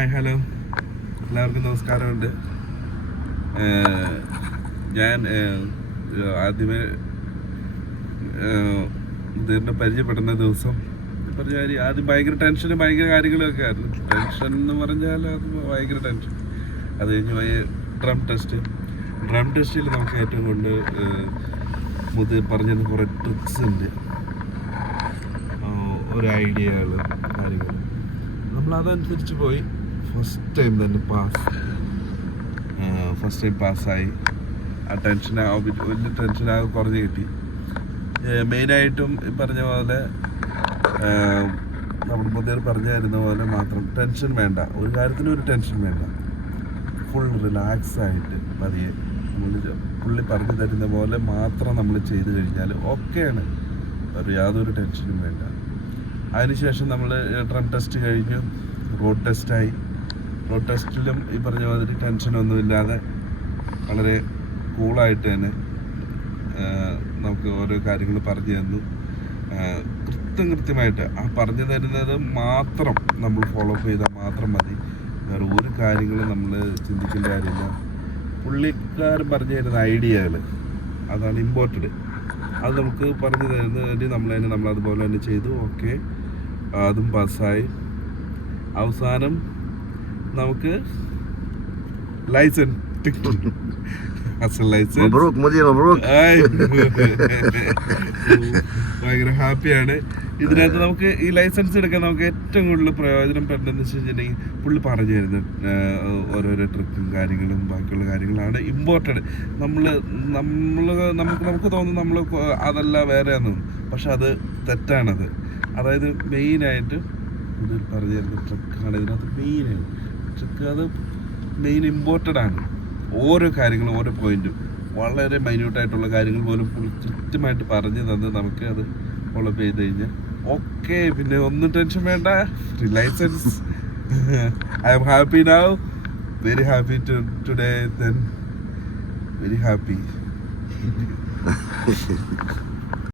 Hi hello എല്ലാവർക്കും നമസ്കാരമുണ്ട്. ഞാൻ ആദ്യമേ മുതിർന്ന് പരിചയപ്പെടുന്ന ദിവസം പറഞ്ഞാൽ ആദ്യം ഭയങ്കര ടെൻഷനും ഭയങ്കര കാര്യങ്ങളൊക്കെ ആയിരുന്നു. ടെൻഷൻ എന്ന് പറഞ്ഞാൽ അത് ഭയങ്കര ടെൻഷൻ. അത് കഴിഞ്ഞ് ഡ്രം ടെസ്റ്റിൽ നമുക്ക് ഏറ്റവും കൊണ്ട് മുതിർ പറഞ്ഞത് കുറേ ട്രിക്സ് ഉണ്ട്, ഒരു ഐഡിയകൾ, കാര്യങ്ങൾ. നമ്മളതനുസരിച്ച് പോയി. ഫസ്റ്റ് ടൈം പാസ്സായി. ആ വലിയ ടെൻഷനാകെ കുറഞ്ഞ് കിട്ടി. മെയിനായിട്ടും ഈ പറഞ്ഞ പോലെ നമ്മൾ മുതൽ പറഞ്ഞു തരുന്ന പോലെ മാത്രം ടെൻഷൻ വേണ്ട, ഒരു കാര്യത്തിനും ഒരു ടെൻഷൻ വേണ്ട. ഫുൾ റിലാക്സ് ആയിട്ട് പതിയെ പുള്ളി പറഞ്ഞു തരുന്ന പോലെ മാത്രം നമ്മൾ ചെയ്ത് കഴിഞ്ഞാൽ ഓക്കെയാണ്. യാതൊരു ടെൻഷനും വേണ്ട. അതിനുശേഷം നമ്മൾ ഡ്രം ടെസ്റ്റ് കഴിഞ്ഞു, റോഡ് ടെസ്റ്റിലും ഈ പറഞ്ഞ മാതിരി ടെൻഷനൊന്നുമില്ലാതെ വളരെ കൂളായിട്ട് തന്നെ നമുക്ക് ഓരോ കാര്യങ്ങൾ പറഞ്ഞു തന്നു. കൃത്യമായിട്ട് ആ പറഞ്ഞു തരുന്നത് മാത്രം നമ്മൾ ഫോളോ അപ്പ് ചെയ്താൽ മാത്രം മതി. വേറെ ഒരു കാര്യങ്ങളും നമ്മൾ ചിന്തിക്കേണ്ട കാര്യമില്ല. പുള്ളിക്കാരൻ പറഞ്ഞു തരുന്ന ഐഡിയകൾ അതാണ് ഇമ്പോർട്ടൻ്റ്. അത് നമുക്ക് പറഞ്ഞു തരുന്നതിന് വേണ്ടി നമ്മൾ അതുപോലെ തന്നെ ചെയ്തു. ഓക്കെ, അതും പാസ്സായി. അവസാനം നമുക്ക് ലൈസൻസ് ഭയങ്കര ഹാപ്പിയാണ്. ഇതിനകത്ത് നമുക്ക് ഈ ലൈസൻസ് എടുക്കാൻ നമുക്ക് ഏറ്റവും കൂടുതൽ പ്രയോജനം പെട്ടെന്ന് വെച്ചിട്ടുണ്ടെങ്കിൽ പുള്ളി പറഞ്ഞു തരുന്ന ഓരോരോ ട്രിക്കും കാര്യങ്ങളും ബാക്കിയുള്ള കാര്യങ്ങളാണ് ഇമ്പോർട്ടൻ്റ്. നമുക്ക് തോന്നും നമ്മൾ അതല്ല വേറെയാണെന്ന്, പക്ഷെ അത് തെറ്റാണത്. അതായത് മെയിനായിട്ട് ഇത് പറഞ്ഞു തരുന്ന ട്രിക്കാണ് ഇതിനകത്ത് ട്രിക്ക്. അത് മെയിൻ ഇമ്പോർട്ടൻ്റ് ആണ്. ഓരോ കാര്യങ്ങളും ഓരോ പോയിന്റും വളരെ മൈന്യൂട്ടായിട്ടുള്ള കാര്യങ്ങൾ പോലും കൃത്യമായിട്ട് പറഞ്ഞു തന്ന് നമുക്ക് അത് ഫോളോ അപ്പ് ചെയ്ത് കഴിഞ്ഞാൽ ഓക്കെ. പിന്നെ ഒന്നും ടെൻഷൻ വേണ്ട. License I am happy now, very happy today, very happy.